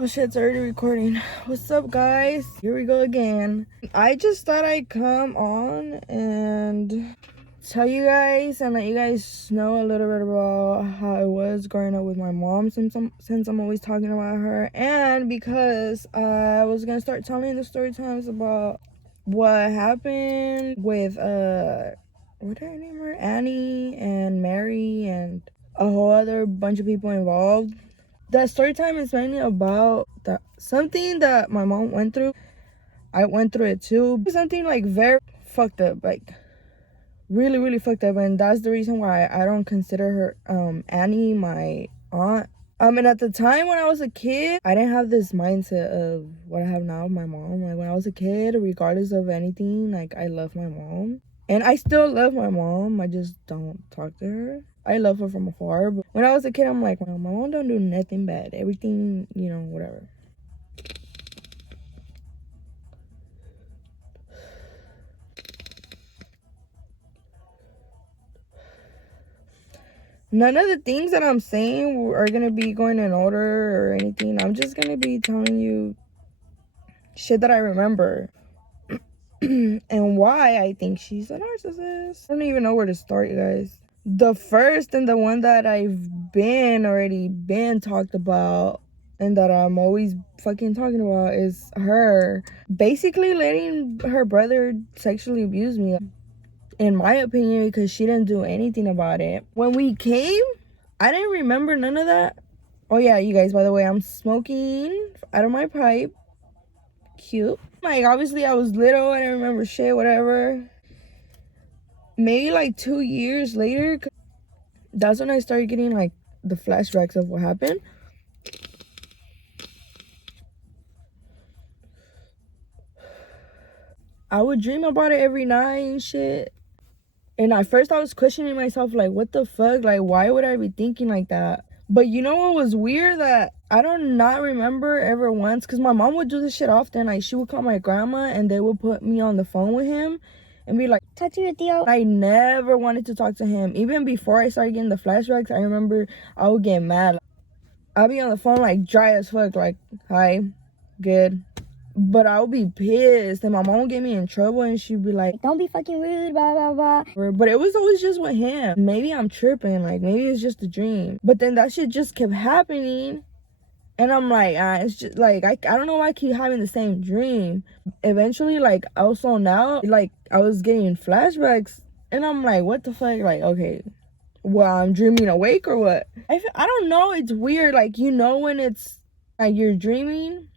Oh shit, it's already recording. What's up, guys? Here we go again. I just thought I'd come on and tell you guys and let you guys know a little bit about how it was growing up with my mom, since I'm always talking about her, and because I was gonna start telling the story times about what happened with what did I name her? Annie and Mary and a whole other bunch of people involved. That story time is mainly about something that my mom went through. I went through it too. Something like very fucked up, like really, really fucked up, and that's the reason why I don't consider her Annie my aunt. And at the time when I was a kid, I didn't have this mindset of what I have now with my mom. Like when I was a kid, regardless of anything, like I love my mom. And I still love my mom. I just don't talk to her. I love her from afar. But when I was a kid, I'm like, well, my mom don't do nothing bad. Everything, you know, whatever. None of the things that I'm saying are going to be going in order or anything. I'm just going to be telling you shit that I remember. And why I think she's a narcissist. I don't even know where to start, you guys. The first and the one that I've already been talked about and that I'm always fucking talking about is her basically letting her brother sexually abuse me, in my opinion, because she didn't do anything about it. When we came, I didn't remember none of that. Oh yeah, you guys, by the way, I'm smoking out of my pipe. Cute. Like, obviously I was little, I didn't remember shit, whatever. Maybe like 2 years later, that's when I started getting like the flashbacks of what happened. I would dream about it every night and shit. And at first I was questioning myself, like, what the fuck? Like, why would I be thinking like that? But you know what was weird? That I don't not remember ever once, because my mom would do this shit often. Like, she would call my grandma and they would put me on the phone with him and be like, talk to your tío. I never wanted to talk to him. Even before I started getting the flashbacks, I remember I would get mad. I'd be on the phone like dry as fuck, like, hi, good. But I would be pissed and my mom would get me in trouble and she'd be like, don't be fucking rude, blah, blah, blah. But it was always just with him. Maybe I'm tripping, like maybe it's just a dream. But then that shit just kept happening. And I'm like, it's just like, I don't know why I keep having the same dream. Eventually, like, also now, like, I was getting flashbacks and I'm like, what the fuck? Like, okay, well, I'm dreaming awake or what? I don't know. It's weird. Like, you know, when it's like you're dreaming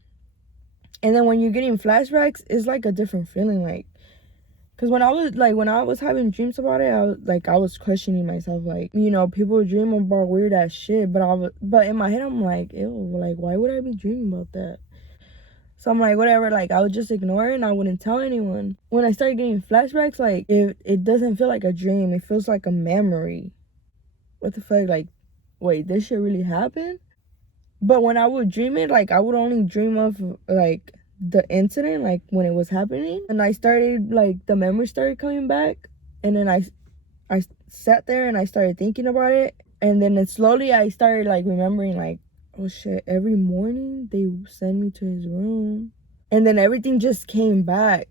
and then when you're getting flashbacks, it's like a different feeling. Like, because when I was having dreams about it, I was questioning myself. Like, you know, people dream about weird ass shit, but in my head, I'm like, ew, like, why would I be dreaming about that? So I'm like, whatever, like, I would just ignore it and I wouldn't tell anyone. When I started getting flashbacks, like, it doesn't feel like a dream. It feels like a memory. What the fuck? Like, wait, this shit really happened? But when I would dream it, like, I would only dream of, like, the incident, like, when it was happening. And I started, like, the memory started coming back. And then I sat there and I started thinking about it. And then slowly I started, like, remembering, like, oh, shit, every morning they send me to his room. And then everything just came back.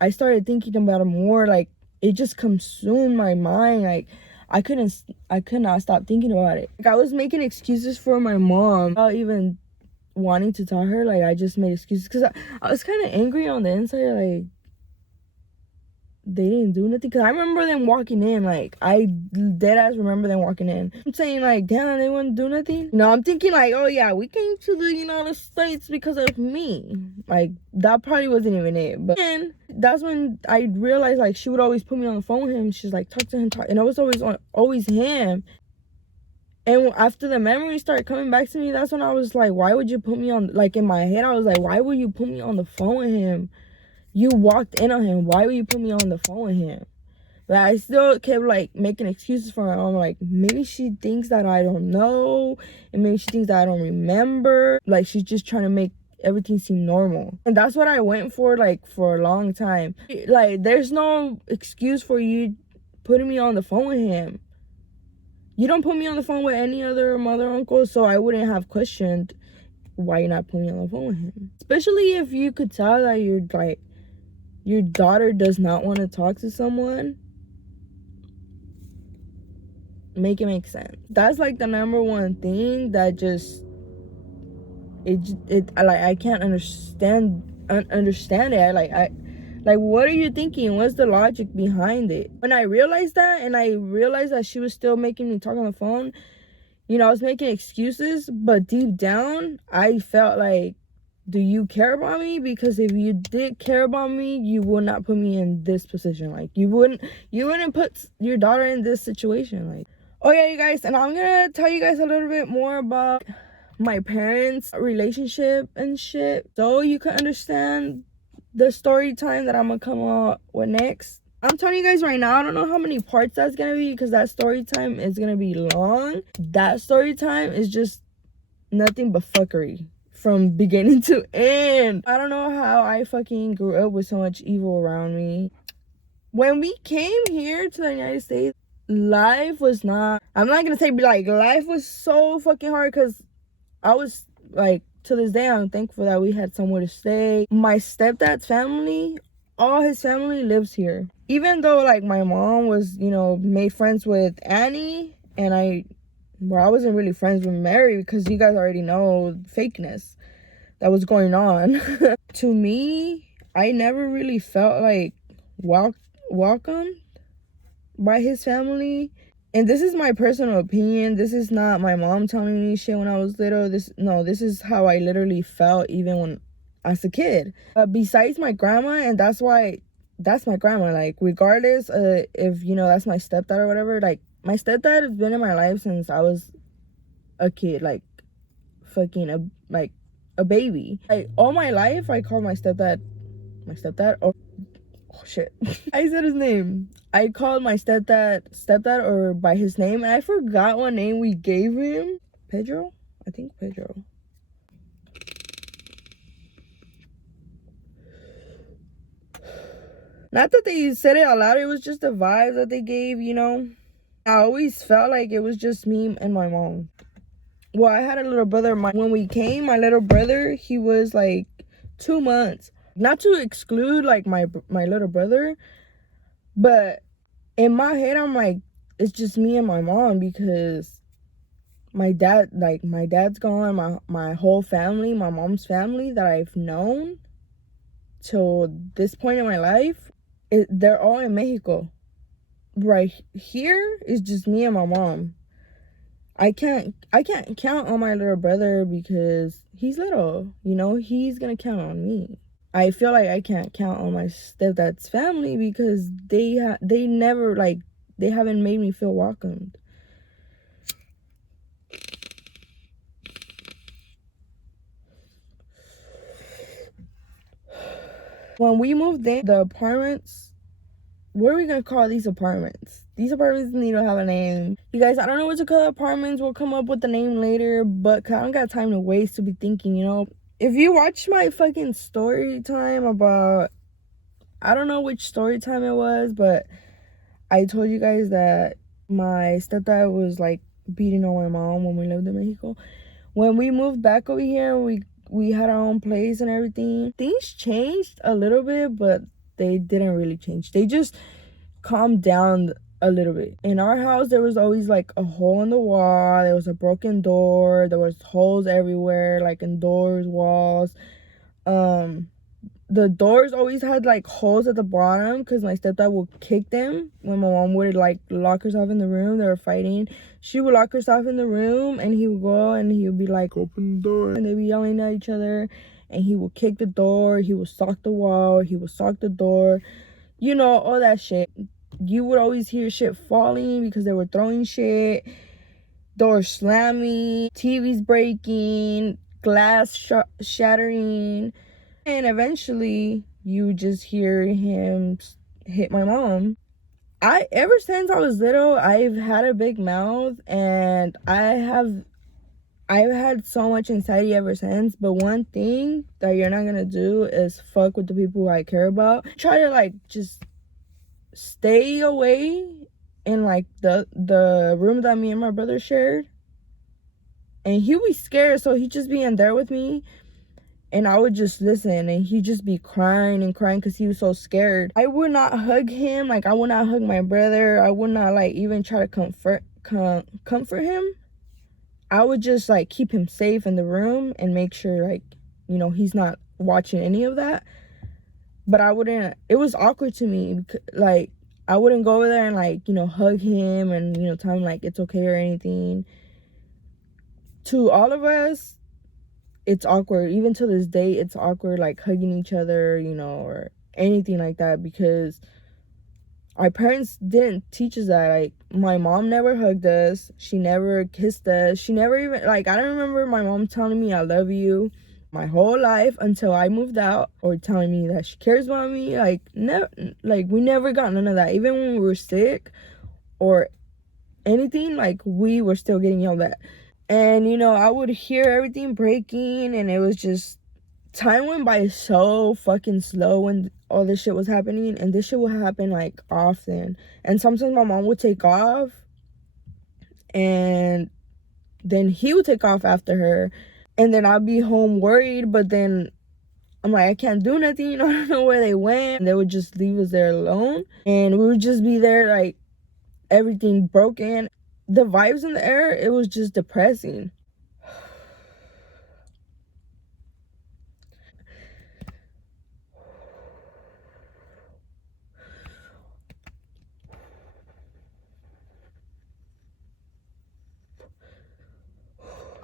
I started thinking about it more, like, it just consumed my mind, like, I could not stop thinking about it. Like, I was making excuses for my mom without even wanting to tell her. Like, I just made excuses because I was kind of angry on the inside. Like, they didn't do nothing. Because I remember them walking in. Like, I dead ass remember them walking in. I'm saying, like, damn, they wouldn't do nothing. You know, I'm thinking, like, oh, yeah, we came to the United States because of me. Like, that probably wasn't even it. But then that's when I realized, like, she would always put me on the phone with him. She's like, talk to him, talk. And it was always him. And after the memories started coming back to me, that's when I was like, why would you put me on, like, in my head, I was like, why would you put me on the phone with him? You walked in on him. Why would you put me on the phone with him? But I still kept, like, making excuses for my mom. Like, maybe she thinks that I don't know. And maybe she thinks that I don't remember. Like, she's just trying to make everything seem normal. And that's what I went for, like, for a long time. Like, there's no excuse for you putting me on the phone with him. You don't put me on the phone with any other mother, uncle, so I wouldn't have questioned why you not putting me on the phone with him? Especially if you could tell that you're like, your daughter does not want to talk to someone. Make it make sense. That's like the number one thing that just it like I can't understand it. Like, what are you thinking? What's the logic behind it? When I realized that, and I realized that she was still making me talk on the phone, you know, I was making excuses, but deep down I felt like, do you care about me? Because if you did care about me, you would not put me in this position. Like, you wouldn't put your daughter in this situation. Like, oh yeah, you guys, and I'm gonna tell you guys a little bit more about my parents' relationship and shit, so you can understand the story time that I'm gonna come out with next. I'm telling you guys right now, I don't know how many parts that's gonna be, because that story time is gonna be long. That story time is just nothing but fuckery from beginning to end. I don't know how I fucking grew up with so much evil around me. When we came here to the United States, life was not, I'm not gonna say like life was so fucking hard, because I was like, to this day I'm thankful that we had somewhere to stay. My stepdad's family, all his family lives here. Even though like my mom was, you know, made friends with Annie, and I wasn't really friends with Mary, because you guys already know fakeness that was going on. To me, I never really felt like welcome by his family. And this is my personal opinion. This is not my mom telling me shit when I was little. This is how I literally felt even when as a kid. Besides my grandma, and that's my grandma. Like, regardless if, you know, that's my stepdad or whatever. Like, my stepdad has been in my life since I was a kid. Like, fucking a baby. Like, all my life I called my stepdad or, oh shit. I said his name. I called my stepdad or by his name, and I forgot what name we gave him. Pedro? I think Pedro. Not that they said it out loud, it was just the vibes that they gave, you know. I always felt like it was just me and my mom. Well, I had a little brother. When we came, my little brother, he was like 2 months. Not to exclude like my little brother, but in my head I'm like, it's just me and my mom, because my dad's gone. My whole family, my mom's family that I've known till this point in my life, they're all in Mexico. Right here is just me and my mom. I can't count on my little brother because he's little, you know. He's gonna count on me. I feel like I can't count on my stepdad's family because they never, like, they haven't made me feel welcomed. When we moved in, the apartments, what are we gonna call these apartments? These apartments need to have a name. You guys, I don't know what to call apartments. We'll come up with the name later, but I don't got time to waste to be thinking, you know. If you watch my fucking story time about, I don't know which story time it was, but I told you guys that my stepdad was like beating on my mom when we lived in Mexico. When we moved back over here, we had our own place and everything. Things changed a little bit, but they didn't really change. They just calmed down a little bit. In our house, there was always like a hole in the wall. There was a broken door. There was holes everywhere, like in doors, walls. The doors always had like holes at the bottom because my stepdad would kick them when my mom would like lock herself in the room. They were fighting. She would lock herself in the room, and he would go and he would be like, open the door, and they'd be yelling at each other, and he would kick the door, he would sock the wall, he would sock the door, you know, all that shit. You would always hear shit falling because they were throwing shit, doors slamming, TVs breaking, glass shattering. And eventually you just hear him hit my mom. Ever since I was little, I've had a big mouth, and I've had so much anxiety ever since. But one thing that you're not gonna do is fuck with the people I care about. Try to like just stay away in like the room that me and my brother shared. And he was scared, so he just being there with me. And I would just listen, and he'd just be crying and crying because he was so scared. I would not hug him. Like, I would not hug my brother. I would not, like, even try to comfort him. I would just, like, keep him safe in the room and make sure, like, you know, he's not watching any of that. But I wouldn't, it was awkward to me. Like, I wouldn't go over there and, like, you know, hug him and, you know, tell him, like, it's okay or anything. To all of us, it's awkward. Even to this day, it's awkward, like, hugging each other, you know, or anything like that, because our parents didn't teach us that. Like, my mom never hugged us. She never kissed us. She never even, like, I don't remember my mom telling me I love you my whole life until I moved out, or telling me that she cares about me. Like, never, like, we never got none of that. Even when we were sick or anything, like, we were still getting yelled at. And, you know, I would hear everything breaking, and it was just, time went by so fucking slow when all this shit was happening. And this shit would happen, like, often. And sometimes my mom would take off, and then he would take off after her. And then I'd be home worried, but then I'm like, I can't do nothing, you know, I don't know where they went. And they would just leave us there alone. And we would just be there, like, everything broken. The vibes in the air, it was just depressing.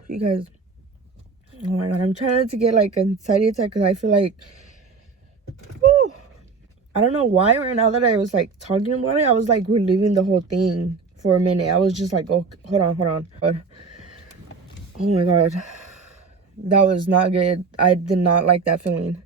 You guys, oh my god, I'm trying not to get, like, anxiety attack, because I feel like, whew, I don't know why right now that I was, like, talking about it, I was, like, reliving the whole thing for a minute. I was just like, oh, hold on. Oh my god, that was not good. I did not like that feeling.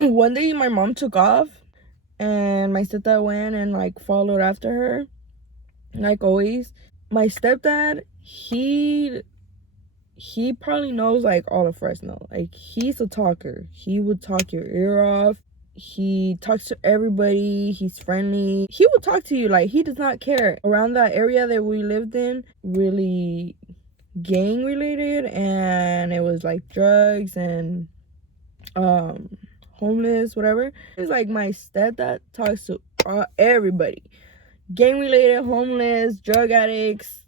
One day my mom took off, and my stepdad went and, like, followed after her, like always. My stepdad, he probably knows, like, all of Fresno. Like, he's a talker. He would talk your ear off. He talks to everybody. He's friendly. He will talk to you. Like, he does not care. Around that area that we lived in, really gang related, and it was like drugs and homeless, whatever. It's like my stepdad talks to everybody. Gang related, homeless, drug addicts,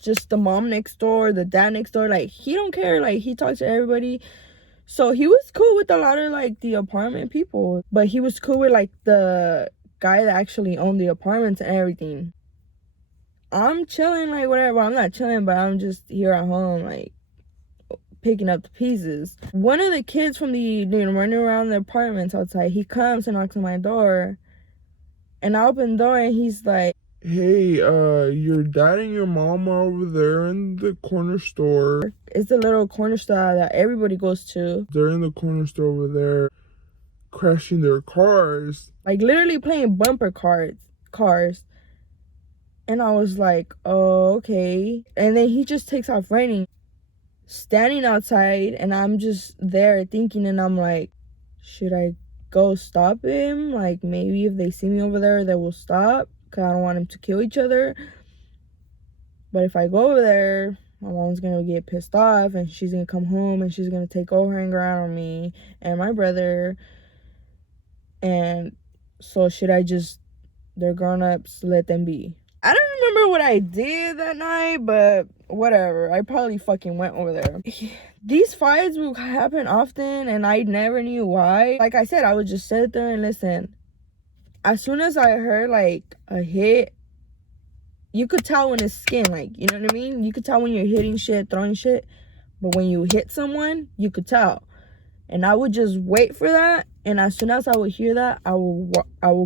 just the mom next door, the dad next door. Like, he don't care. Like, he talks to everybody. So he was cool with a lot of, like, the apartment people, but he was cool with, like, the guy that actually owned the apartments and everything. I'm chilling, like, whatever. I'm not chilling, but I'm just here at home, like, picking up the pieces. One of the kids from the, you know, running around the apartments outside, he comes and knocks on my door, and I open the door, and he's like, hey, your dad and your mom are over there in the corner store. It's the little corner store that everybody goes to. They're in the corner store over there, crashing their cars. Like, literally playing bumper cars. And I was like, oh, okay. And then he just takes off running, standing outside, and I'm just there thinking, and I'm like, should I go stop him? Like, maybe if they see me over there, they will stop, because I don't want them to kill each other. But if I go over there, my mom's gonna get pissed off, and she's gonna come home, and she's gonna take over and go out on me and my brother. And so should I just, they're grown-ups, let them be. I don't remember what I did that night, but whatever. I probably fucking went over there. These fights would happen often, and I never knew why. Like I said, I would just sit there and listen. As soon as I heard, like, a hit, you could tell when it's skin, like, you know what I mean? You could tell when you're hitting shit, throwing shit. But when you hit someone, you could tell. And I would just wait for that. And as soon as I would hear that, I will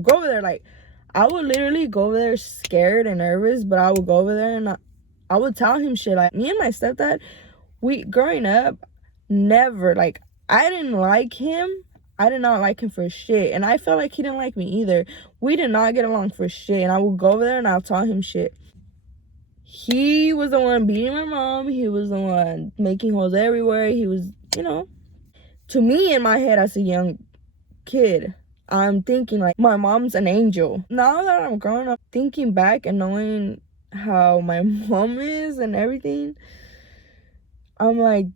go over there. Like, I would literally go over there scared and nervous, but I would go over there and I would tell him shit. Like, me and my stepdad, growing up, never, like, I didn't like him. I did not like him for shit. And I felt like he didn't like me either. We did not get along for shit. And I would go over there and I'll tell him shit. He was the one beating my mom. He was the one making holes everywhere. He was, you know, to me in my head as a young kid, I'm thinking like my mom's an angel. Now that I'm grown up, thinking back and knowing how my mom is and everything, I'm like,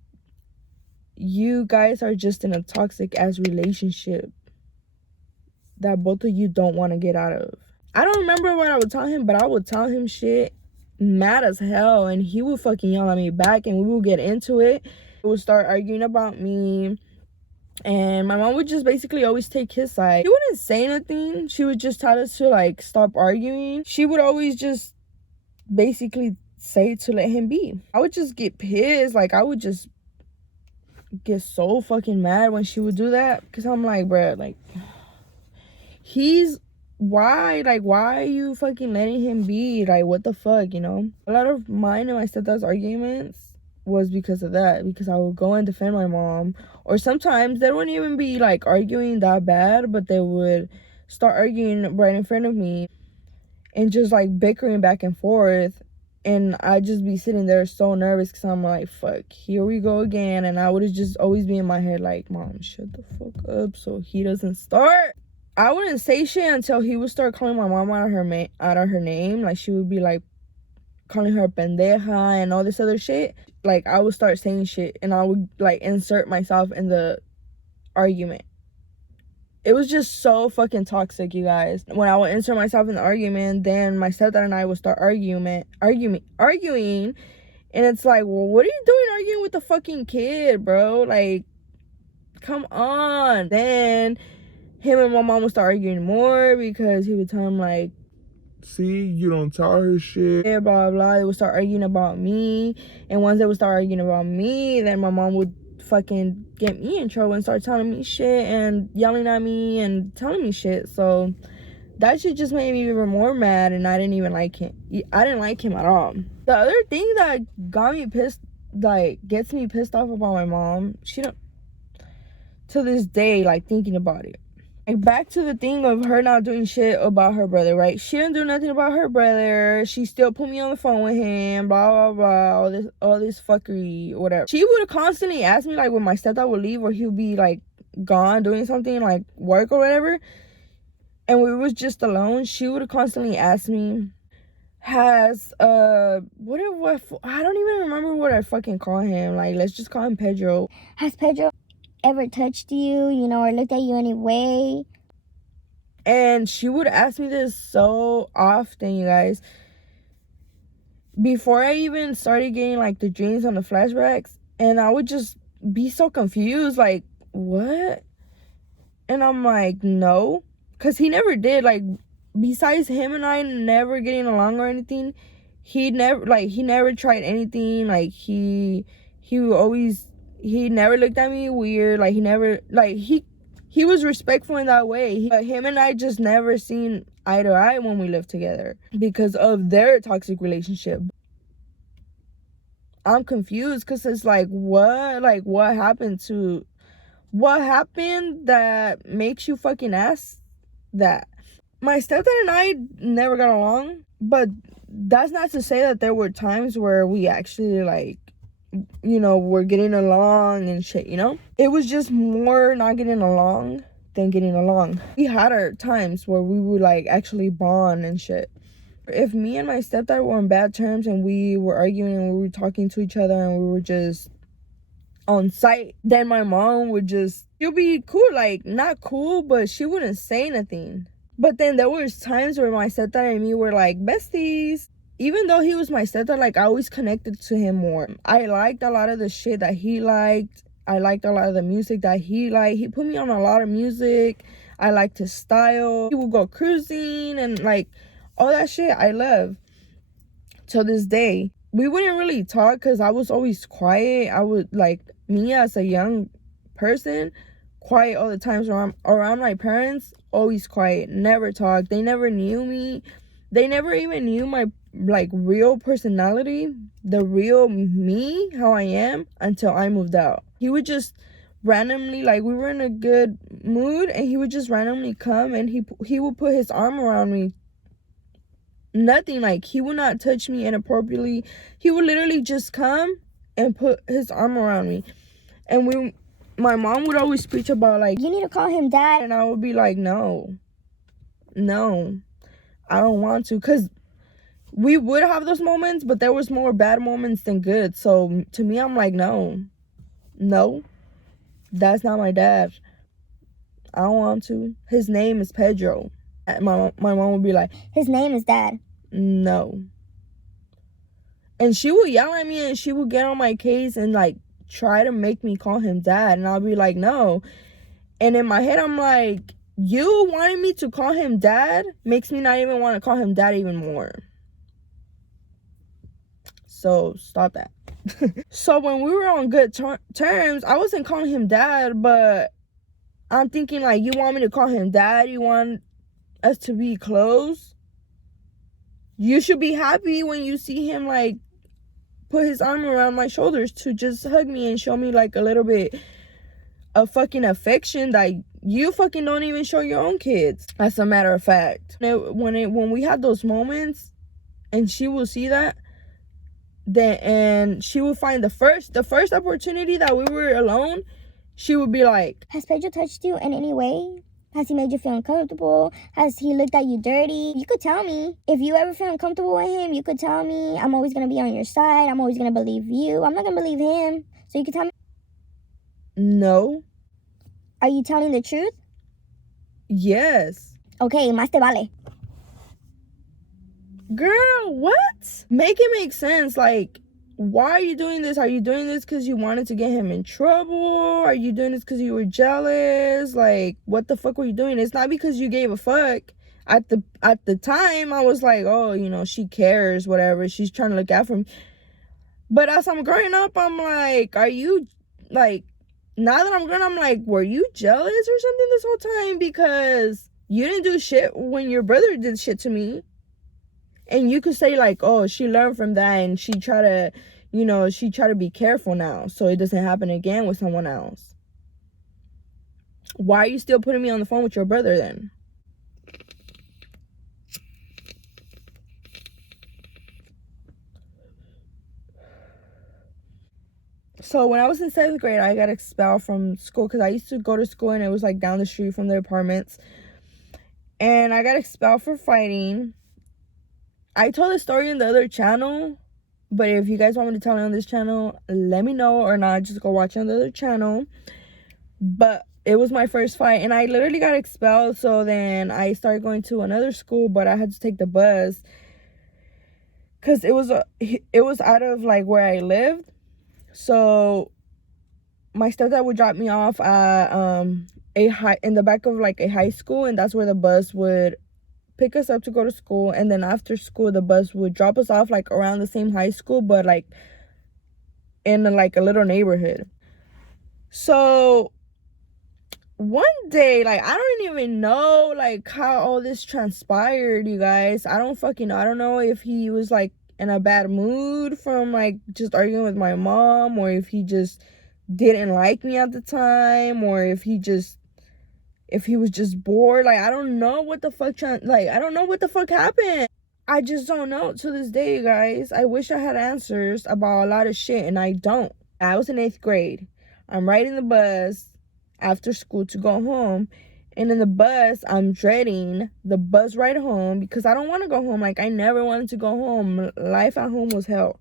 you guys are just in a toxic ass relationship that both of you don't want to get out of. I don't remember what I would tell him, but I would tell him shit mad as hell, and he would fucking yell at me back, and we would get into it. We would start arguing about me, and my mom would just basically always take his side. She wouldn't say anything. She would just tell us to like stop arguing. She would always just basically say to let him be. I would just get pissed. Like, I would just get so fucking mad when she would do that, because I'm like, bruh, like, why are you fucking letting him be? Like, what the fuck, you know? A lot of mine and my stepdad's arguments was because of that, because I would go and defend my mom. Or sometimes they wouldn't even be like arguing that bad, but they would start arguing right in front of me and just like bickering back and forth, and I'd just be sitting there so nervous, because I'm like, fuck, here we go again. And I would just always be in my head like, mom, shut the fuck up so he doesn't start. I wouldn't say shit until he would start calling my mom out of her name. Like, she would be like calling her pendeja and all this other shit. Like, I would start saying shit, and I would like insert myself in the argument. It was just so fucking toxic, you guys. When I would insert myself in the argument, then my stepdad and I would start arguing, and it's like, well, what are you doing arguing with the fucking kid, bro? Like, come on. Then him and my mom would start arguing more, because he would tell him like, see, you don't tell her shit, yeah, blah blah. They would start arguing about me, and once they would start arguing about me, then my mom would fucking get me in trouble and start telling me shit and yelling at me and telling me shit. So that shit just made me even more mad, and I didn't even like him. I didn't like him at all. The other thing that got me pissed, like gets me pissed off about my mom, she don't, to this day, like thinking about it, like back to the thing of her not doing shit about her brother, right? She didn't do nothing about her brother. She still put me on the phone with him, blah blah blah, all this fuckery, whatever. She would constantly ask me, like when my stepdad would leave, or he would be like gone doing something like work or whatever, and we was just alone, she would constantly ask me, has I don't even remember what I fucking call him. Like, let's just call him Pedro. Has Pedro ever touched you, you know, or looked at you any way? And she would ask me this so often, you guys. Before I even started getting like the dreams and the flashbacks, and I would just be so confused, like, what? And I'm like, no, because he never did. Like, besides him and I never getting along or anything, he never tried anything. Like, he never looked at me weird. Like, he was respectful in that way. But him and I just never seen eye to eye when we lived together because of their toxic relationship. I'm confused, because it's like, what happened that makes you fucking ask that? My stepdad and I never got along, but that's not to say that there were times where we actually, like, you know, we're getting along and shit, you know? It was just more not getting along than getting along. We had our times where we would, like, actually bond and shit. If me and my stepdad were on bad terms and we were arguing and we were talking to each other and we were just on site, then my mom would just, she'll be cool, like, not cool, but she wouldn't say anything. But then there was times where my stepdad and me were like besties. Even though he was my stepdad, like, I always connected to him more. I liked a lot of the shit that he liked. I liked a lot of the music that he liked. He put me on a lot of music. I liked his style. He would go cruising and, like, all that shit I love. To this day, we wouldn't really talk because I was always quiet. I would, like, me as a young person, quiet all the times around my parents, always quiet, never talk. They never knew me. They never even knew my, like, real personality, the real me, how I am, until I moved out. He would just randomly, like, we were in a good mood, and he would just randomly come, and he would put his arm around me nothing. Like, he would not touch me inappropriately. He would literally just come and put his arm around me. And my mom would always preach about, like, you need to call him dad. And I would be like, no, I don't want to. Because we would have those moments, but there was more bad moments than good. So to me, I'm like, no, that's not my dad. I don't want to. His name is Pedro. My mom would be like, his name is dad. No. And she would yell at me, and she would get on my case and, like, try to make me call him dad. And I'll be like, no. And in my head, I'm like, you wanting me to call him dad makes me not even want to call him dad even more. So stop that. So when we were on good terms, I wasn't calling him dad, but I'm thinking, like, you want me to call him dad? You want us to be close? You should be happy when you see him, like, put his arm around my shoulders to just hug me and show me, like, a little bit of fucking affection that you fucking don't even show your own kids, as a matter of fact. When we had those moments and she will see that, then, and she will find the first opportunity that we were alone, she would be like, has Pedro touched you in any way? Has he made you feel uncomfortable? Has he looked at you dirty? You could tell me. If you ever feel uncomfortable with him, you could tell me. I'm always going to be on your side. I'm always going to believe you. I'm not going to believe him. So you could tell me. No. Are you telling the truth? Yes. Okay, más te vale. Girl, what? Make it make sense. Like, why are you doing this? Are you doing this because you wanted to get him in trouble? Are you doing this because you were jealous? Like, what the fuck were you doing? It's not because you gave a fuck. At the time, I was like, oh, you know, she cares, whatever. She's trying to look out for me. But as I'm growing up, I'm like, are you, like, now that I'm grown, I'm like, were you jealous or something this whole time? Because you didn't do shit when your brother did shit to me. And you could say, like, oh, she learned from that and she try to be careful now so it doesn't happen again with someone else. Why are you still putting me on the phone with your brother then? So when I was in 7th grade, I got expelled from school because I used to go to school and it was, like, down the street from the apartments. And I got expelled for fighting. I told the story in the other channel, but if you guys want me to tell it on this channel, let me know, or not, just go watch it on the other channel. But it was my first fight, and I literally got expelled. So then I started going to another school, but I had to take the bus because it was out of, like, where I lived. So my stepdad would drop me off at in the back of, like, a high school, and that's where the bus would pick us up to go to school. And then after school, the bus would drop us off, like, around the same high school, but, like, in, like, a little neighborhood. So one day, like, I don't even know, like, how all this transpired, you guys. I don't fucking know. I don't know if he was, like, in a bad mood from, like, just arguing with my mom, or if he just didn't like me at the time, or if he was just bored. Like, I don't know what the fuck I don't know what the fuck happened. I just don't know to this day, you guys. I wish I had answers about a lot of shit, and I don't. I was in 8th grade. I'm riding the bus after school to go home, and in the bus, I'm dreading the bus ride home because I don't want to go home. Like, I never wanted to go home. Life at home was hell.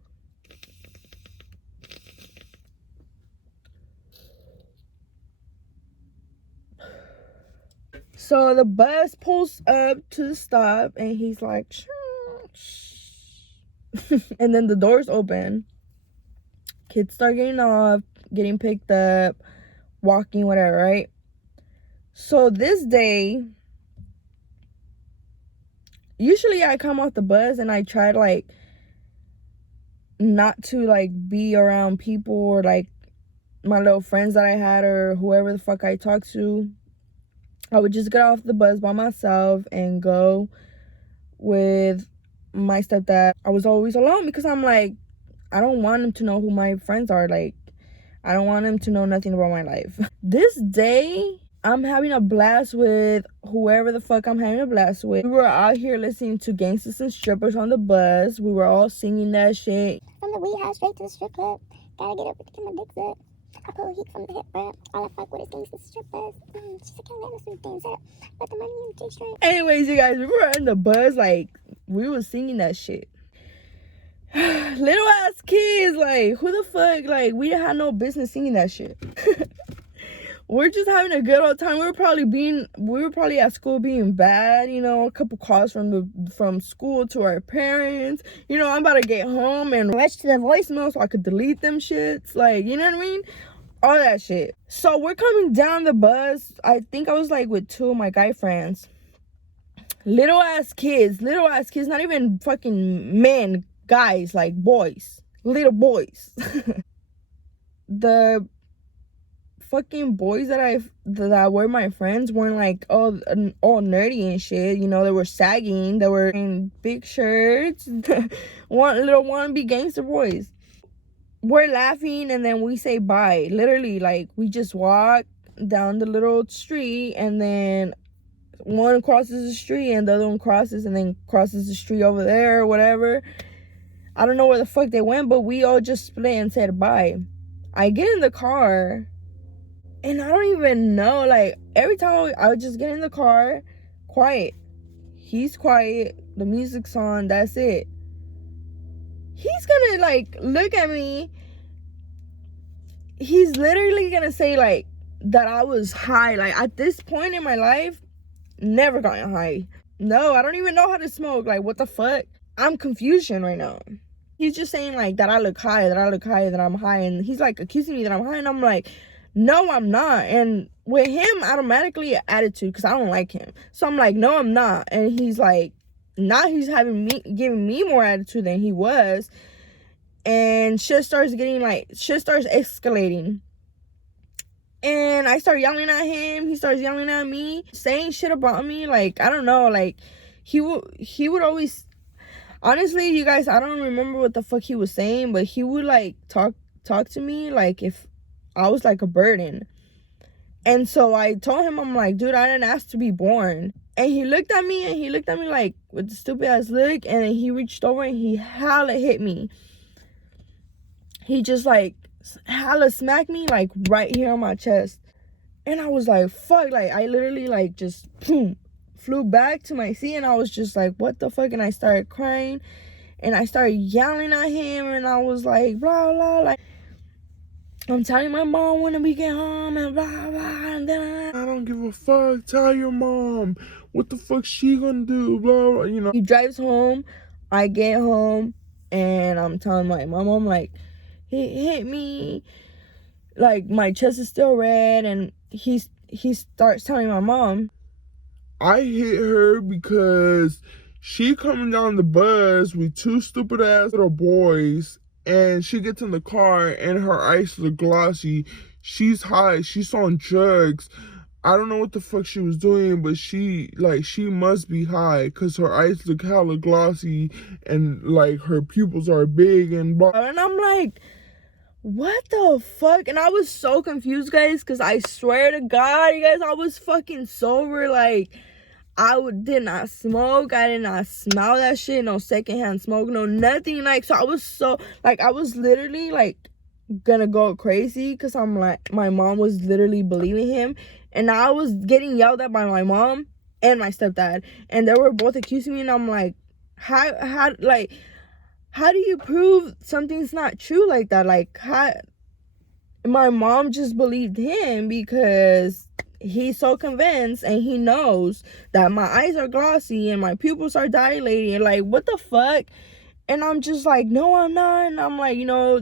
So the bus pulls up to the stop, and he's like, and then the doors open. Kids start getting off, getting picked up, walking, whatever, right? So this day, usually I come off the bus and I try to, like, not to, like, be around people or, like, my little friends that I had or whoever the fuck I talk to. I would just get off the bus by myself and go with my stepdad. I was always alone because I'm like, I don't want him to know who my friends are. Like, I don't want him to know nothing about my life. This day, I'm having a blast with whoever the fuck I'm having a blast with. We were out here listening to Gangsters and Strippers on the bus. We were all singing that shit. From the weed house straight to the strip club. Gotta get up to get my dick up. I pull heat from the hip rap. All I fuck with is gangsters and strippers. She's like, can't let me sweet things up. But the money in the G-string. Anyways, you guys, we were in the bus, like, we was singing that shit. Little ass kids, like, who the fuck, like, we didn't have no business singing that shit. We're just having a good old time. We were probably at school being bad, you know, a couple calls from school to our parents. You know, I'm about to get home and rush to the voicemail so I could delete them shits. Like, you know what I mean? All that shit. So we're coming down the bus. I think I was like with two of my guy friends. Little ass kids, not even fucking men, guys, like boys, little boys. The fucking boys that were my friends weren't like all nerdy and shit, you know. They were sagging, they were in big shirts. little wannabe gangster boys. We're laughing and then we say bye, literally. Like, we just walk down the little street and then one crosses the street and the other one crosses and then crosses the street over there or whatever. I don't know where the fuck they went, but we all just split and said bye. I get in the car and I don't even know, like, every time I would just get in the car, quiet. He's quiet, the music's on, that's it. He's gonna, like, look at me. He's literally gonna say, like, that I was high. Like, at this point in my life, never gotten high. No, I don't even know how to smoke. Like, what the fuck? I'm confusion right now. He's just saying, like, that I look high, that I'm high. And he's, like, accusing me that I'm high. And I'm like, no, I'm not. And with him, automatically attitude, because I don't like him. So I'm like, no, I'm not. And he's like, now he's giving me more attitude than he was. And shit starts escalating. And I start yelling at him. He starts yelling at me, saying shit about me. Like, I don't know. Like, he would always, honestly, you guys, I don't remember what the fuck he was saying, but he would, like, talk to me like if I was like a burden. And so I told him, I'm like, dude, I didn't ask to be born. And he looked at me like with the stupid ass look, and then he reached over and he hella hit me. He just, like, hella smacked me, like, right here on my chest. And I was like, fuck. Like, I literally, like, just boom, flew back to my seat, and I was just like, what the fuck? And I started crying and I started yelling at him, and I was like, blah blah, like, I'm telling my mom when we get home and blah blah, and then I don't give a fuck. Tell your mom. What the fuck she gonna do? Blah blah, you know. He drives home. I get home and I'm telling my mom, I'm like, he hit me, like, my chest is still red. And he starts telling my mom, I hit her because she coming down the bus with two stupid ass little boys, and she gets in the car and her eyes look glossy. She's high, she's on drugs. I don't know what the fuck she was doing, but she must be high because her eyes look hella glossy and, like, her pupils are big and blah. and I'm like, what the fuck? And I was so confused, guys, because I swear to God, you guys, I was fucking sober. Like, did not smoke. I did not smell that shit. No secondhand smoke. No nothing. Like, so I was so, like, I was literally, like, gonna go crazy because I'm like, my mom was literally believing him. And I was getting yelled at by my mom and my stepdad. And they were both accusing me. And I'm like, how do you prove something's not true like that? Like, my mom just believed him because he's so convinced and he knows that my eyes are glossy and my pupils are dilating. Like, what the fuck? And I'm just like, no, I'm not. And I'm like, you know,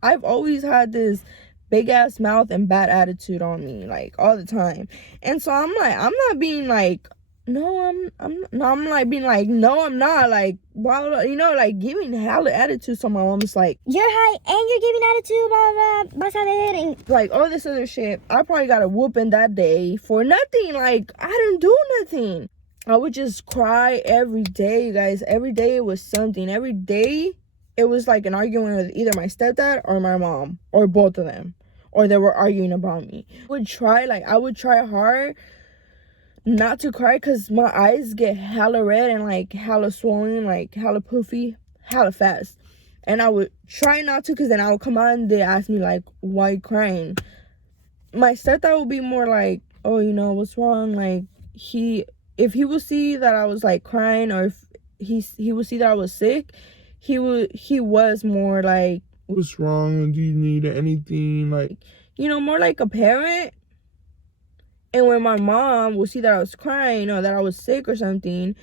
I've always had this big ass mouth and bad attitude on me, like, all the time. And so I'm like, I'm not being like, no, I'm like being like, no, I'm not, like, blah, you know, like, giving hella attitude. So my mom's like, you're high and you're giving attitude, blah blah, bust out the head, and like, all this other shit. I probably got a whooping that day for nothing. Like, I didn't do nothing. I would just cry every day, you guys. Every day it was something. Every day it was like an argument with either my stepdad or my mom, or both of them, or they were arguing about me. I would try hard not to cry because my eyes get hella red and like hella swollen, like hella poofy, hella fast. And I would try not to, because then I would come out and they ask me like, why you crying? My stepdad would be more like, oh, you know, what's wrong? Like, if he would see that I was like crying, or if he would see that I was sick, he was more like, what's wrong? Do you need anything? Like, you know, more like a parent. And when my mom would see that I was crying or that I was sick or something,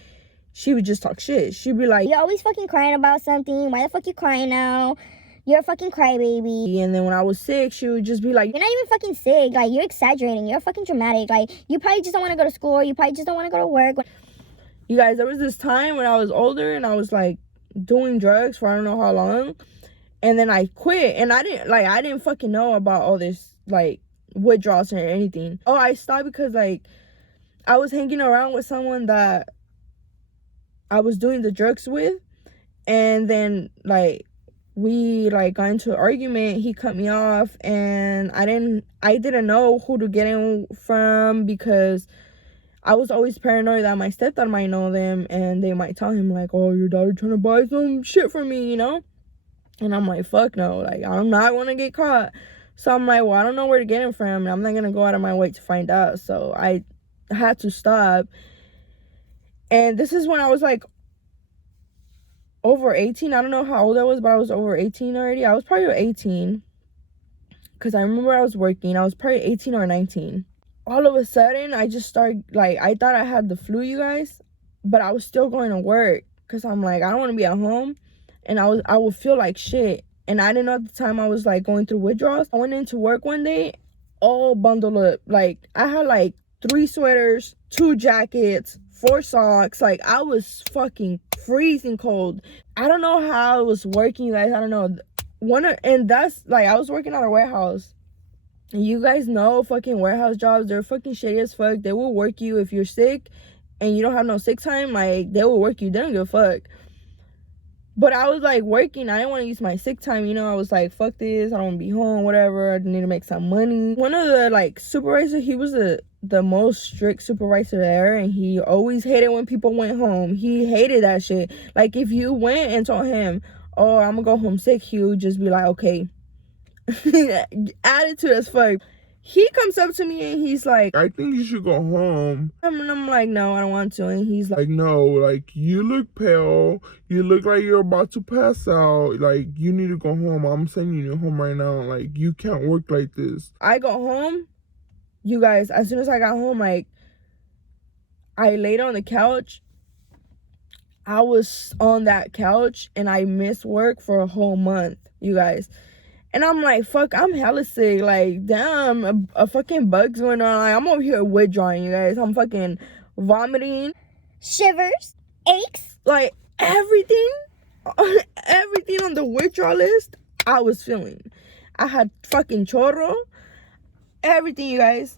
she would just talk shit. She'd be like, you're always fucking crying about something. Why the fuck you crying now? You're a fucking crybaby. and then when I was sick, she would just be like, You're not even fucking sick. Like, you're exaggerating. You're fucking dramatic. Like, you probably just don't want to go to school. Or you probably just don't want to go to work. you guys, there was this time when I was older and I was like doing drugs for I don't know how long. And then I quit, and I didn't fucking know about all this like withdrawals or anything. Oh, I stopped because like I was hanging around with someone that I was doing the drugs with, and then like we like got into an argument. He cut me off, and I didn't know who to get in from, because I was always paranoid that my stepdad might know them and they might tell him like, oh, your daughter trying to buy some shit from me, you know? And I'm like, fuck no, like I'm not gonna get caught. So I'm like, well, I don't know where to get him from, and I'm not gonna go out of my way to find out. So I had to stop. And this is when I was like over 18. I don't know how old I was, but I was over 18 already. I was probably 18, because I remember I was working. I was probably 18 or 19. All of a sudden, I just started, like, I thought I had the flu, you guys, but I was still going to work, because I'm like, I don't want to be at home, and I would feel like shit. And I didn't know at the time I was like going through withdrawals. I went into work one day, all bundled up. Like, I had like 3 sweaters, 2 jackets, 4 socks. Like, I was fucking freezing cold. I don't know how it was working, you guys. I don't know. And that's like, I was working at a warehouse. And you guys know fucking warehouse jobs, they're fucking shitty as fuck. They will work you if you're sick and you don't have no sick time. Like, they will work you. They don't give a fuck. But I was like working. I didn't want to use my sick time, you know. I was like, fuck this, I don't want to be home, whatever. I need to make some money. One of the like supervisors, he was the most strict supervisor there, and he always hated when people went home. He hated that shit. Like, if you went and told him, oh, I'm gonna go home sick, he would just be like, okay. Attitude as fuck. He comes up to me and he's like, I think you should go home. And I'm like, no, I don't want to. And he's like, no, like, you look pale. You look like you're about to pass out. Like, you need to go home. I'm sending you home right now. Like, you can't work like this. I go home. You guys, as soon as I got home, like, I laid on the couch. I was on that couch and I missed work for a whole month, you guys. And I'm like, fuck, I'm hella sick. Like, damn, a fucking bug's going on. Like, I'm over here withdrawing, you guys. I'm fucking vomiting. Shivers, aches. Like, everything on the withdrawal list, I was feeling. I had fucking chorro. Everything, you guys.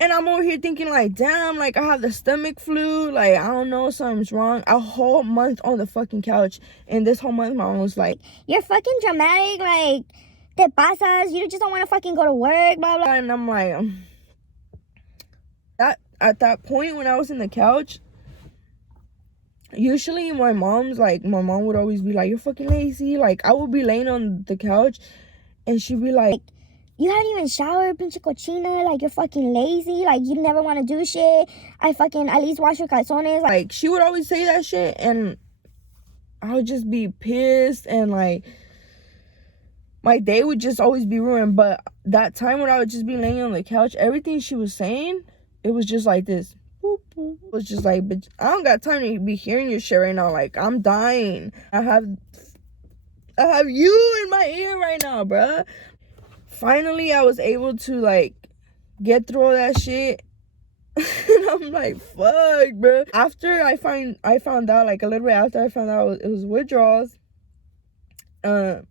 And I'm over here thinking, like, damn, like, I have the stomach flu. Like, I don't know, something's wrong. A whole month on the fucking couch. And this whole month, my mom was like, you're fucking dramatic, like, te pasas, you just don't want to fucking go to work, blah, blah. And I'm like, at that point when I was in the couch, usually my mom would always be like, you're fucking lazy. Like, I would be laying on the couch and she'd be like, you haven't even showered, pinche cochina. Like, you're fucking lazy. Like, you never want to do shit. I fucking at least wash your calzones. Like, she would always say that shit, and I would just be pissed, and like, my day would just always be ruined. But that time when I would just be laying on the couch, everything she was saying, it was just like this. Boop, boop. It was just like, bitch, I don't got time to be hearing your shit right now. Like, I'm dying. I have you in my ear right now, bruh. Finally, I was able to like get through all that shit. And I'm like, fuck, bro. After I found out, like a little bit after I found out it was withdrawals, I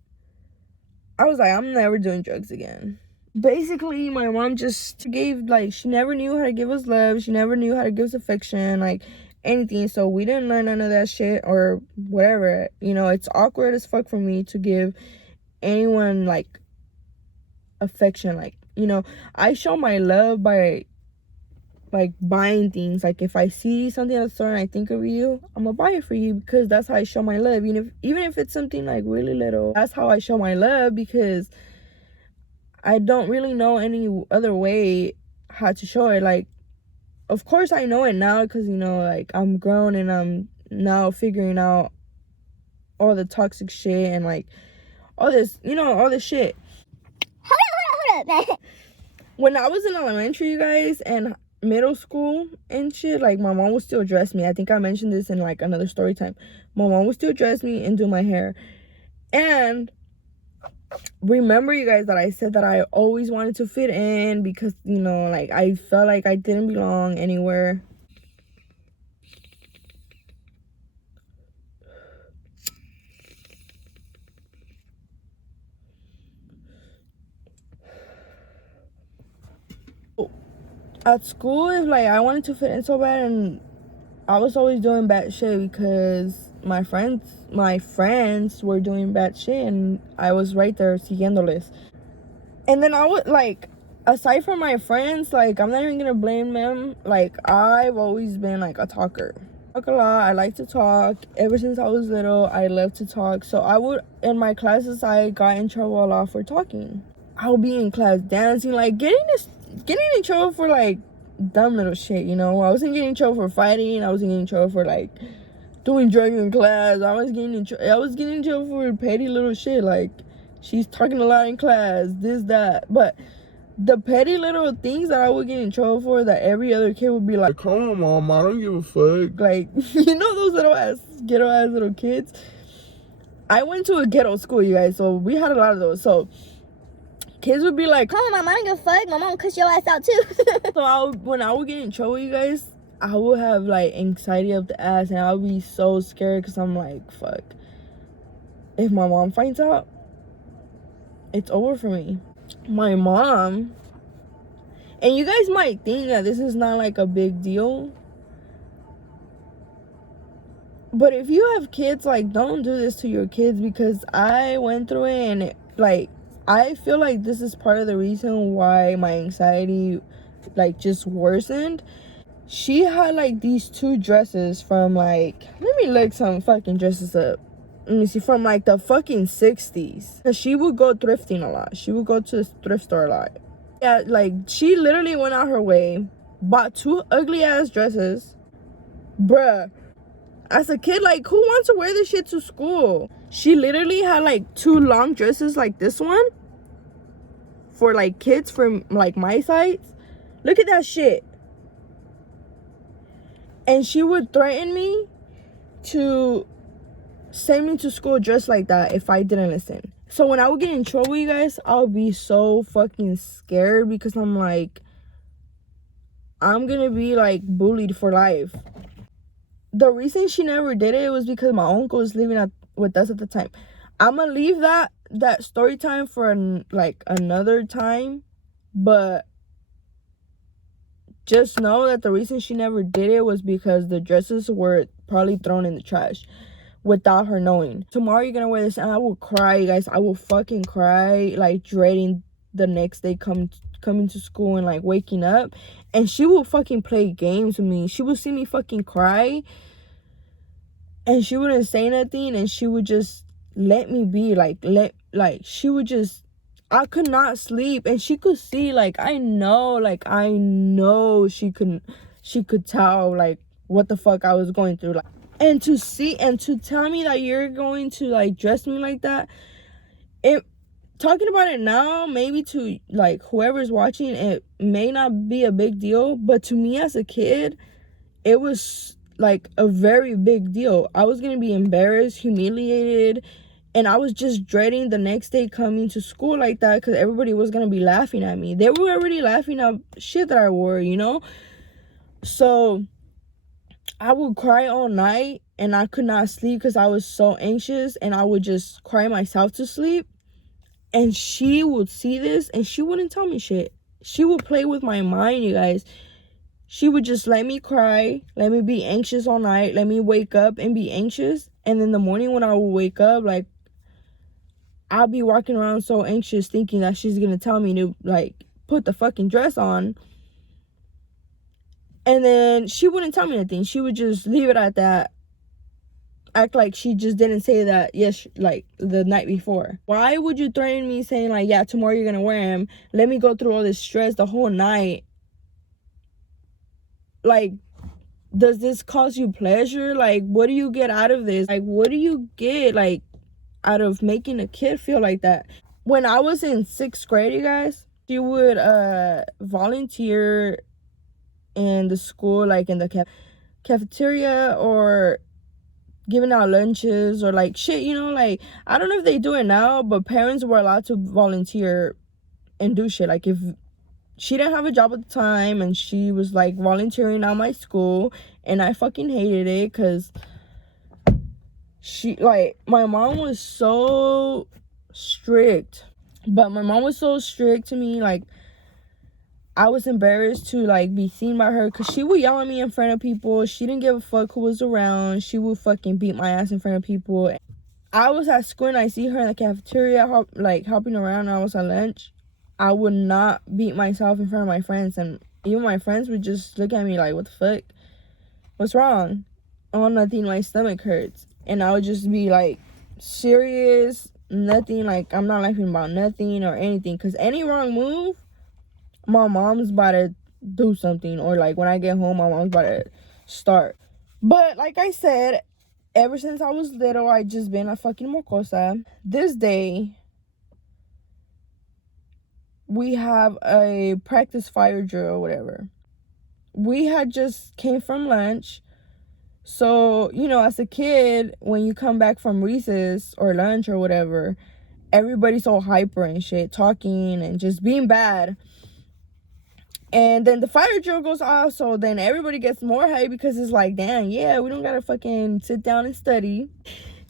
was like, I'm never doing drugs again. Basically, my mom just gave, like, she never knew how to give us love. She never knew how to give us affection, like, anything. So we didn't learn none of that shit or whatever. You know, it's awkward as fuck for me to give anyone, like, affection. Like, you know, I show my love by like buying things. Like if I see something at the store and I think of you, I'm gonna buy it for you, because that's how I show my love. Even if it's something like really little, that's how I show my love, because I don't really know any other way how to show it. Like, of course I know it now, because, you know, like I'm grown and I'm now figuring out all the toxic shit and like all this, you know, all this shit. Hold up. When I was in elementary, you guys, and middle school and shit, like my mom would still dress me. I think I mentioned this in like another story time. My mom would still dress me and do my hair. And remember, you guys, that I said that I always wanted to fit in, because, you know, like I felt like I didn't belong anywhere. At school, if like I wanted to fit in so bad, and I was always doing bad shit because my friends were doing bad shit, and I was right there siguiéndoles. And then I would, like, aside from my friends, like, I'm not even gonna blame them. Like, I've always been like a talker. I talk a lot. I like to talk. Ever since I was little, I love to talk. So I would, in my classes, I got in trouble a lot for talking. I would be in class dancing, like getting in trouble for like dumb little shit, you know. I wasn't getting in trouble for fighting. I wasn't getting in trouble for like doing drugs in class. I was getting in trouble for petty little shit, like she's talking a lot in class, this, that. But the petty little things that I would get in trouble for, that every other kid would be like, come on, mom, I don't give a fuck. Like, you know, those ghetto ass little kids. I went to a ghetto school, you guys, so we had a lot of those. So kids would be like, Come on, mom, I don't give a fuck. My mom will cuss your ass out too. so when I would get in trouble, you guys, I would have like anxiety of the ass, and I would be so scared, because I'm like, fuck, if my mom finds out, it's over for me. My mom, and you guys might think that this is not like a big deal, but if you have kids, like, don't do this to your kids, because I went through it, and like, I feel like this is part of the reason why my anxiety like just worsened. She had like these two dresses from like, let me look some fucking dresses up. Let me see, from like the fucking 60s. And she would go thrifting a lot. She would go to the thrift store a lot. Yeah, like she literally went out her way, bought two ugly ass dresses. Bruh, as a kid, like, who wants to wear this shit to school? She literally had like two long dresses like this one for like kids from like my size. Look at that shit. And she would threaten me to send me to school dressed like that if I didn't listen. So when I would get in trouble, you guys, I would be so fucking scared, because I'm like, I'm gonna be like bullied for life. The reason she never did it was because my uncle was living with us at the time. I'm gonna leave that story time for like another time, but just know that the reason she never did it was because the dresses were probably thrown in the trash without her knowing. Tomorrow you're gonna wear this, and I will cry, you guys. I will fucking cry, like dreading the next day coming to school and like waking up. And she will fucking play games with me. She would see me fucking cry, and she wouldn't say nothing, and she would just let me be, she would just, I could not sleep, and she could see, I know she could tell, what the fuck I was going through, and to see, and to tell me that you're going to, dress me like that, talking about it now, maybe to, whoever's watching, it may not be a big deal, but to me as a kid, it was, a very big deal. I was gonna be embarrassed, humiliated, and I was just dreading the next day coming to school like that, because everybody was gonna be laughing at me. They were already laughing at shit that I wore, So I would cry all night, and I could not sleep because I was so anxious, and I would just cry myself to sleep. And she would see this, and she wouldn't tell me shit. She would play with my mind, you guys. She would just let me cry, let me be anxious all night, let me wake up and be anxious. And in the morning when I would wake up, I'll be walking around so anxious thinking that she's gonna tell me to like put the fucking dress on. And then she wouldn't tell me anything. She would just leave it at that. Act like she just didn't say that like the night before. Why would you threaten me saying like, yeah, tomorrow you're gonna wear him? Let me go through all this stress the whole night. Like, does this cause you pleasure? Like, what do you get out of this? Like, what do you get like out of making a kid feel like that? When I was in 6th grade, you guys, she would volunteer in the school, like in the cafeteria, or giving out lunches, or like shit, you know, like I don't know if they do it now, but parents were allowed to volunteer and do shit. Like if she didn't have a job at the time and she was like volunteering at my school, and I fucking hated it because she, like, my mom was so strict. But my mom was so strict to me, like I was embarrassed to like be seen by her, because she would yell at me in front of people. She didn't give a fuck who was around. She would fucking beat my ass in front of people. I was at school and I see her in the cafeteria hopping around, and I was at lunch. I would not beat myself in front of my friends, and even my friends would just look at me like, what the fuck, what's wrong? Oh, nothing, my stomach hurts. And I would just be like serious, nothing, like I'm not laughing about nothing or anything, because any wrong move, my mom's about to do something, or like when I get home, my mom's about to start. But like I said, ever since I was little, I just been a fucking mocosa. This day, we have a practice fire drill or whatever. We had just came from lunch. So, you know, as a kid, when you come back from recess or lunch or whatever, everybody's so hyper and shit, talking and just being bad. And then the fire drill goes off, so then everybody gets more hype, because it's like, damn, yeah, we don't gotta fucking sit down and study.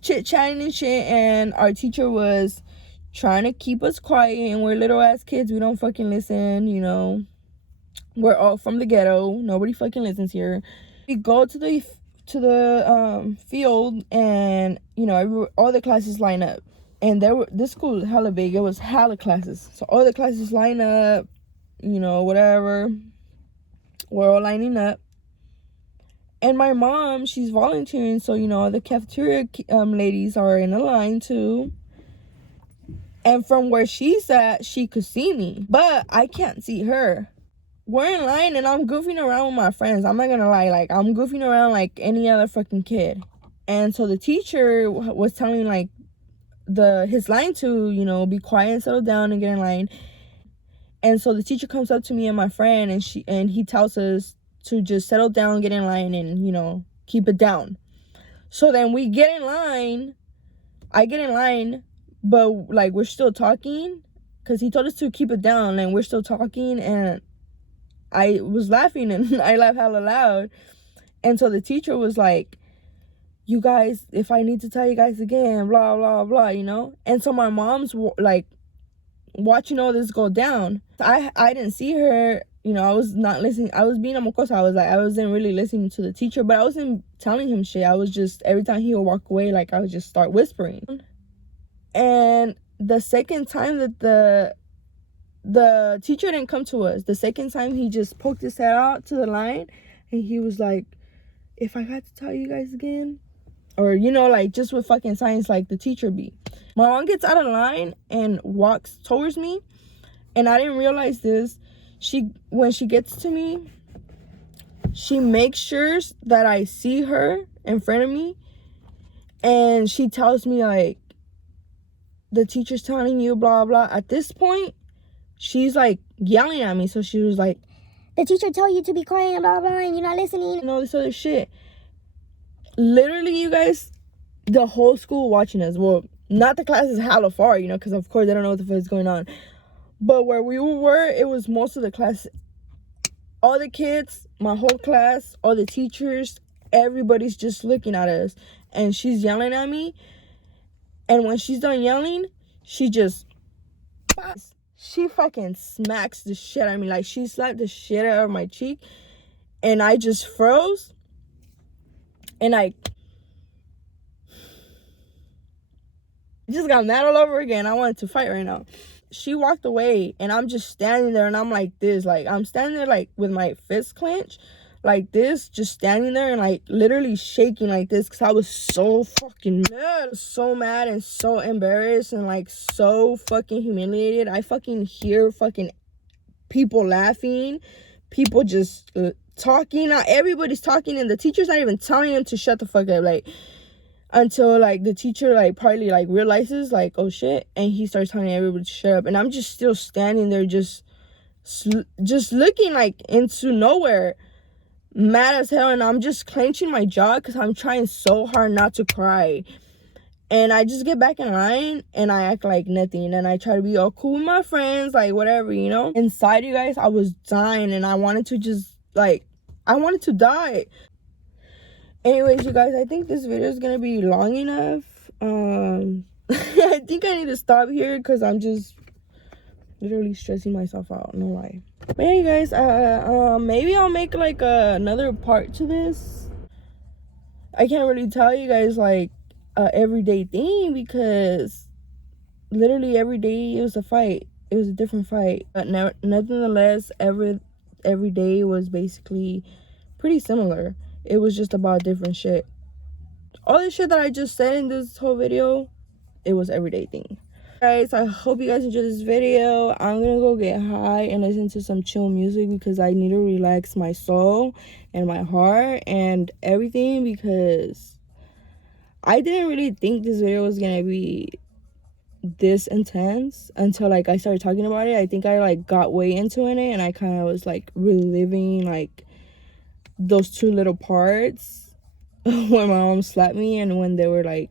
Chit-chatting and shit, and our teacher was trying to keep us quiet, and we're little ass kids, we don't fucking listen, you know. We're all from the ghetto, nobody fucking listens here. We go to the field, and, you know, all the classes line up. And this school was hella big, it was hella classes. So all the classes line up, you know, whatever, we're all lining up. And my mom, she's volunteering, so, you know, the cafeteria ladies are in a line too. And from where she's at, she could see me, but I can't see her. We're in line, and I'm goofing around with my friends. I'm not gonna lie, like, I'm goofing around like any other fucking kid. And so the teacher was telling like his line to, you know, be quiet, settle down, and get in line. And so the teacher comes up to me and my friend, and he tells us to just settle down, get in line, and, you know, keep it down. So then we get in line. I get in line, but like we're still talking, because he told us to keep it down, and we're still talking, and I was laughing, and I laughed hella loud. And so the teacher was like, you guys, if I need to tell you guys again, blah blah blah, you know. And so my mom's like watching all this go down. I didn't see her, you know. I was not listening. I was being a mocosa. I wasn't really listening to the teacher, but I wasn't telling him shit. I was just, every time he would walk away, like I would just start whispering. And the second time that the teacher didn't come to us, the second time he just poked his head out to the line, and he was like, if I got to tell you guys again, or, you know, like just with fucking signs like the teacher be. My mom gets out of line and walks towards me, and I didn't realize this. When she gets to me, she makes sure that I see her in front of me, and she tells me like, the teacher's telling you blah blah. At this point, she's like yelling at me, so she was like, the teacher told you to be quiet and blah blah, and you're not listening, and all this other shit. Literally, you guys, the whole school watching us. Well, not the classes hella far, you know, because of course they don't know what the fuck is going on. But where we were, it was most of the class. All the kids, my whole class, all the teachers, everybody's just looking at us. And she's yelling at me. And when she's done yelling, she fucking smacks the shit out of me. Like, she slapped the shit out of my cheek. And I just froze. And Just got mad all over again. I wanted to fight right now. She walked away and I'm just standing there and I'm like this. Like, I'm standing there like with my fist clenched like this, just standing there and like literally shaking like this because I was so fucking mad. So mad and so embarrassed and like so fucking humiliated. I fucking hear fucking people laughing, people just talking. Now everybody's talking and the teacher's not even telling them to shut the fuck up. Like, until like the teacher like probably like realizes like, oh shit, and he starts telling everybody to shut up, and I'm just still standing there just looking like into nowhere, mad as hell, and I'm just clenching my jaw because I'm trying so hard not to cry. And I just get back in line and I act like nothing, and I try to be all cool with my friends, like whatever, you know. Inside, you guys, I was dying and I wanted to just like, I wanted to die. Anyways, you guys, I think this video is gonna be long enough. I think I need to stop here because I'm just literally stressing myself out, no lie. But yeah, you guys, maybe I'll make like another part to this. I can't really tell you guys like a everyday thing because literally every day it was a fight. It was a different fight, but nonetheless, every day was basically pretty similar. It was just about different shit. All the shit that I just said in this whole video, it was everyday thing. Guys, I hope you guys enjoyed this video. I'm gonna go get high and listen to some chill music because I need to relax my soul and my heart and everything, because I didn't really think this video was gonna be this intense until like I started talking about it. I think I like got way into it and I kind of was like reliving like those two little parts when my mom slapped me and when they were like,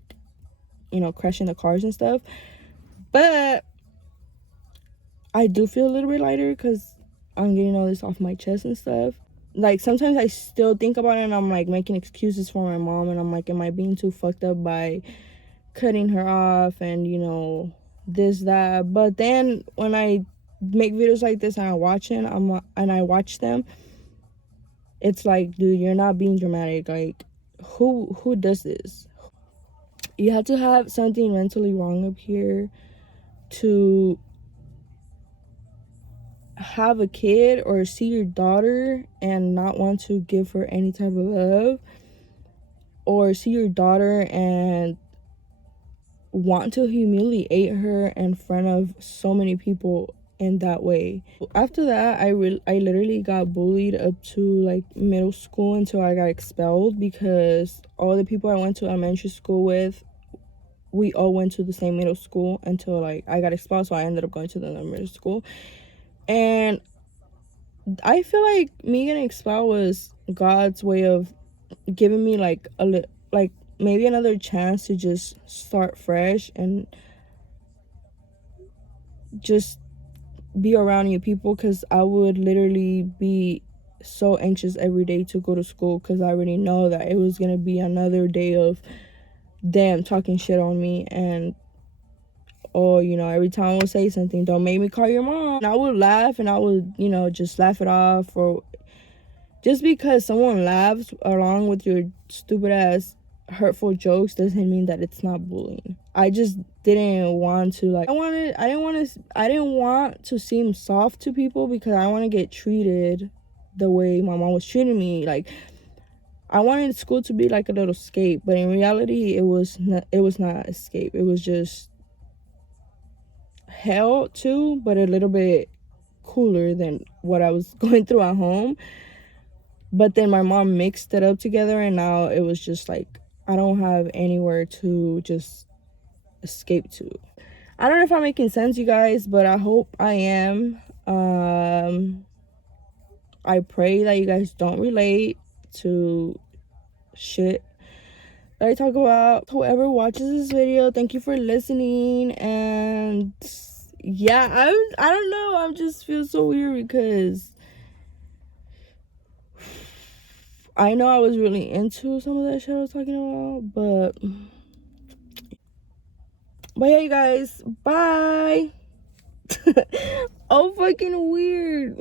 you know, crashing the cars and stuff. But I do feel a little bit lighter because I'm getting all this off my chest and stuff. Like, sometimes I still think about it and I'm like making excuses for my mom, and I'm like, am I being too fucked up by cutting her off and, you know, this, that. But then when I make videos like this and I watch them, it's like, dude, you're not being dramatic. Like, who does this? You have to have something mentally wrong up here to have a kid or see your daughter and not want to give her any type of love, or see your daughter and want to humiliate her in front of so many people in that way. After that, I literally got bullied up to like middle school until I got expelled, because all the people I went to elementary school with, we all went to the same middle school until like I got expelled, so I ended up going to the middle school. And I feel like me getting expelled was God's way of giving me like maybe another chance to just start fresh and just be around new people, because I would literally be so anxious every day to go to school because I already know that it was gonna be another day of them talking shit on me. And you know, every time I would say something, don't make me call your mom, and I would laugh and I would, you know, just laugh it off. Or just because someone laughs along with your stupid ass hurtful jokes doesn't mean that it's not bullying. I just didn't want to like I didn't want to seem soft to people because I want to get treated the way my mom was treating me. Like, I wanted school to be like a little escape, but in reality it was not escape. It was just hell too, but a little bit cooler than what I was going through at home. But then my mom mixed it up together, and now it was just like I don't have anywhere to just escape to. I don't know if I'm making sense, you guys, but I hope I am. I pray that you guys don't relate to shit that I talk about. Whoever watches this video, thank you for listening. And yeah, I don't know, I just feel so weird because I know I was really into some of that shit I was talking about, but yeah, you guys, bye. Oh, fucking weird.